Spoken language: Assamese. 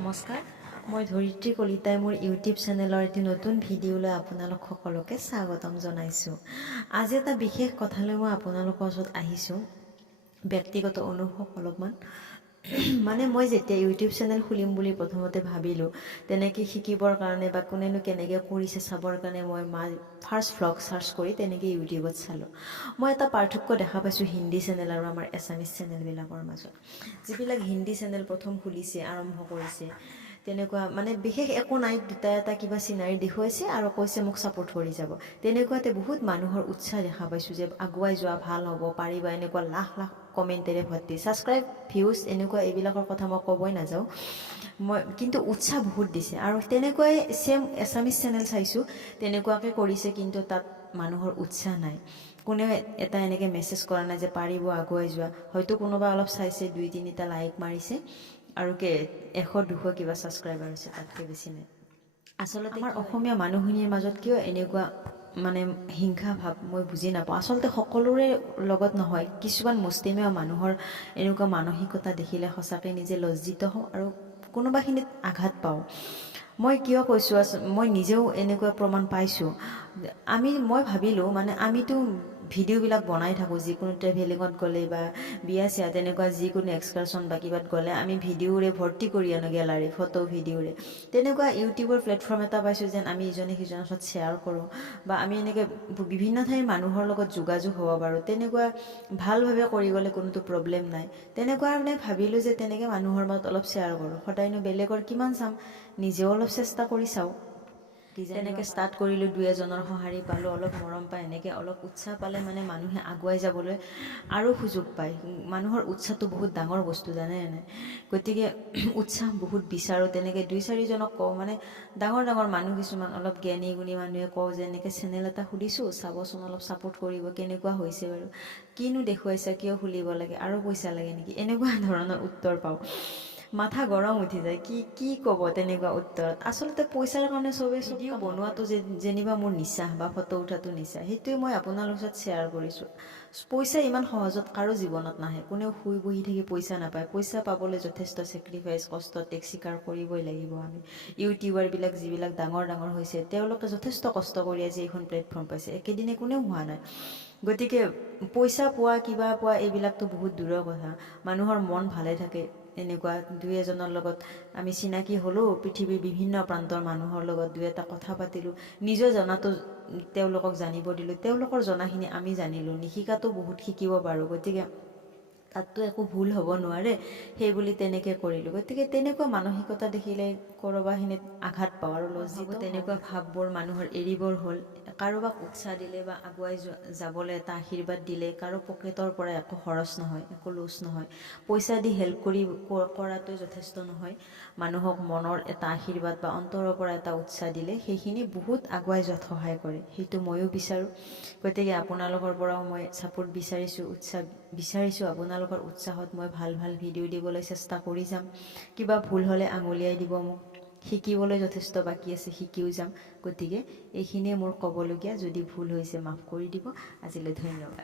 নমস্কাৰ, মই ধৰিত্ৰী কলিতাই মোৰ ইউটিউব চেনেলৰ এটি নতুন ভিডিঅ'লৈ আপোনালোক সকলোকে স্বাগতম জনাইছোঁ। আজি এটা বিশেষ কথালৈ মই আপোনালোকৰ ওচৰত আহিছোঁ। ব্যক্তিগত অনুভৱ অলপমান মানে মই যেতিয়া ইউটিউব চেনেল খুলিম বুলি প্ৰথমতে ভাবিলোঁ, তেনেকৈ শিকিবৰ কাৰণে বা কোনেনো কেনেকৈ কৰিছে চাবৰ কাৰণে মই ফাৰ্ষ্ট ভ্লগ চাৰ্চ কৰি তেনেকৈ ইউটিউবত চালোঁ। মই এটা পাৰ্থক্য দেখা পাইছোঁ হিন্দী চেনেল আৰু আমাৰ এছামিছ চেনেলবিলাকৰ মাজত। যিবিলাক হিন্দী চেনেল প্ৰথম খুলিছে, আৰম্ভ কৰিছে, তেনেকুৱা মানে বিশেষ একো নাই, দুটা এটা কিবা চিনাৰী দেখুৱাইছে আৰু কৈছে মোক ছাপোৰ্ট কৰি যাব। তেনেকুৱাতে বহুত মানুহৰ উৎসাহ দেখা পাইছোঁ যে আগুৱাই যোৱা, ভাল হ'ব পাৰিবা, এনেকুৱা লাখ লাখ কমেণ্টেৰে ভৰ্তি, ছাবস্ক্ৰাইব, ভিউজ, এনেকুৱা এইবিলাকৰ কথা মই ক'বই নাযাওঁ। কিন্তু উৎসাহ বহুত দিছে আৰু তেনেকুৱাই ছেম এছামিছ চেনেল চাইছোঁ, তেনেকুৱাকৈ কৰিছে, কিন্তু তাত মানুহৰ উৎসাহ নাই। কোনেও এটা এনেকৈ মেছেজ কৰা নাই যে পাৰিব, আগুৱাই যোৱা। হয়তো কোনোবা অলপ চাইছে, 2-3টা লাইক মাৰিছে আৰু 100-200 কিবা ছাবস্ক্ৰাইবাৰ হৈছে, তাতকৈ বেছি নাই। আচলতে আমাৰ অসমীয়া মানুহখিনিৰ মাজত কিয় এনেকুৱা মানে হিংসা ভাৱ মই বুজি নাপাওঁ। আচলতে সকলোৰে লগত নহয়, কিছুমান মুষ্টিমেয় মানুহৰ এনেকুৱা মানসিকতা দেখিলে সঁচাকৈ নিজে লজ্জিত হওঁ আৰু কোনোবাখিনিত আঘাত পাওঁ। মই কিয় কৈছোঁ, মই নিজেও এনেকুৱা প্ৰমাণ পাইছোঁ। মই ভাবিলোঁ মানে আমিতো ভিডিঅ'বিলাক বনাই থাকোঁ, যিকোনো ট্ৰেভেলিঙত গ'লে বা বিয়া চিয়া তেনেকুৱা যিকোনো এক্সকাৰ্ছন বা কিবাত গ'লে আমি ভিডিঅ'ৰে ভৰ্তি কৰি আনো, গেলাৰী, ফটো, ভিডিঅ'ৰে। তেনেকুৱা ইউটিউবৰ প্লেটফৰ্ম এটা পাইছোঁ যেন আমি ইজনে সিজনৰ ওচৰত শ্বেয়াৰ কৰোঁ বা আমি এনেকৈ বিভিন্ন ঠাইৰ মানুহৰ লগত যোগাযোগ হ'ব পাৰোঁ। তেনেকুৱা ভালভাৱে কৰি গ'লে কোনোতো প্ৰব্লেম নাই। তেনেকুৱা মানে ভাবিলোঁ যে তেনেকৈ মানুহৰ মাজত অলপ শ্বেয়াৰ কৰোঁ। সদায়নো বেলেগৰ কিমান চাম, নিজেও অলপ চেষ্টা কৰি চাওঁ। তেনেকৈ ষ্টাৰ্ট কৰিলোঁ, 2-এজনৰ সঁহাৰি পালোঁ, অলপ মৰম পায়, এনেকৈ অলপ উৎসাহ পালে মানে মানুহে আগুৱাই যাবলৈ আৰু সুযোগ পায়। মানুহৰ উৎসাহটো বহুত ডাঙৰ বস্তু, জানে নাই? গতিকে উৎসাহ বহুত বিচাৰোঁ। তেনেকৈ 2-4জনক কওঁ, মানে ডাঙৰ ডাঙৰ মানুহ কিছুমান অলপ জ্ঞানী গুণী মানুহে কওঁ যে এনেকৈ চেনেল এটা খুলিছোঁ, চাবচোন, অলপ ছাপোৰ্ট কৰিব, কেনেকুৱা হৈছে বাৰু, কিনো দেখুৱাইছা, কিয় খুলিব লাগে, আৰু পইচা লাগে নেকি, এনেকুৱা ধৰণৰ উত্তৰ পাওঁ। মাথা গৰম উঠি যায়, কি ক'ব তেনেকুৱা উত্তৰত। আচলতে পইচাৰ কাৰণে চবেই ভিডিঅ' বনোৱাটো যেনিবা মোৰ নিচা বা ফটো উঠাটো নিচা, সেইটোৱে মই আপোনালোকৰ ওচৰত শ্বেয়াৰ কৰিছোঁ। পইচা ইমান সহজত কাৰো জীৱনত নাহে, কোনেও শুই বহি থাকি পইচা নাপায়। পইচা পাবলৈ যথেষ্ট ছেক্ৰিফাইচ, কষ্ট, ত্যাগ স্বীকাৰ কৰিবই লাগিব আমি। ইউটিউবাৰবিলাক যিবিলাক ডাঙৰ ডাঙৰ হৈছে, তেওঁলোকে যথেষ্ট কষ্ট কৰি আজি এইখন প্লেটফৰ্ম পাইছে, একেদিনে কোনেও হোৱা নাই। গতিকে পইচা পোৱা, কিবা পোৱা, এইবিলাকতো বহুত দূৰৰ কথা। মানুহৰ মন ভালে থাকে, এনেকুৱা 2-এজনৰ লগত আমি চিনাকি হ'লোঁ, পৃথিৱীৰ বিভিন্ন প্ৰান্তৰ মানুহৰ লগত 2-এটা কথা পাতিলোঁ, নিজে জনাটো তেওঁলোকক জানিব দিলোঁ, তেওঁলোকৰ জনাখিনি আমি জানিলোঁ, নিশিকাটো বহুত শিকিব পাৰোঁ। গতিকে তাততো একো ভুল হ'ব নোৱাৰে, সেই বুলি তেনেকৈ কৰিলোঁ। গতিকে তেনেকুৱা মানসিকতা দেখিলে ক'ৰবাখিনিত আঘাত পাওঁ আৰু লজ্জিত। তেনেকুৱা ভাৱবোৰ মানুহৰ এৰিবৰ হ'ল। কাৰোবাক উৎসাহ দিলে বা আগুৱাই যাবলৈ এটা আশীৰ্বাদ দিলে কাৰো পকেটৰ পৰা একো খৰচ নহয়, একো লছ নহয়। পইচা দি হেল্প কৰাটোৱে যথেষ্ট নহয়। মানুহক মনৰ এটা আশীৰ্বাদ বা অন্তৰৰ পৰা এটা উৎসাহ দিলে সেইখিনি বহুত আগুৱাই যোৱাত সহায় কৰে। সেইটো ময়ো বিচাৰোঁ। গতিকে আপোনালোকৰ পৰাও মই ছাপোৰ্ট বিচাৰিছোঁ, উৎসাহ বিচাৰিছোঁ। আপোনালোকৰ উৎসাহত মই ভাল ভাল ভিডিঅ' দিবলৈ চেষ্টা কৰি যাম। কিবা ভুল হ'লে আঙুলিয়াই দিব মোক। শিকিবলৈ যথেষ্ট বাকী আছে, শিকিও যাম। গতিকে এইখিনিয়ে মোৰ ক'বলগীয়া। যদি ভুল হৈছে মাফ কৰি দিব। আজিলৈ ধন্যবাদ।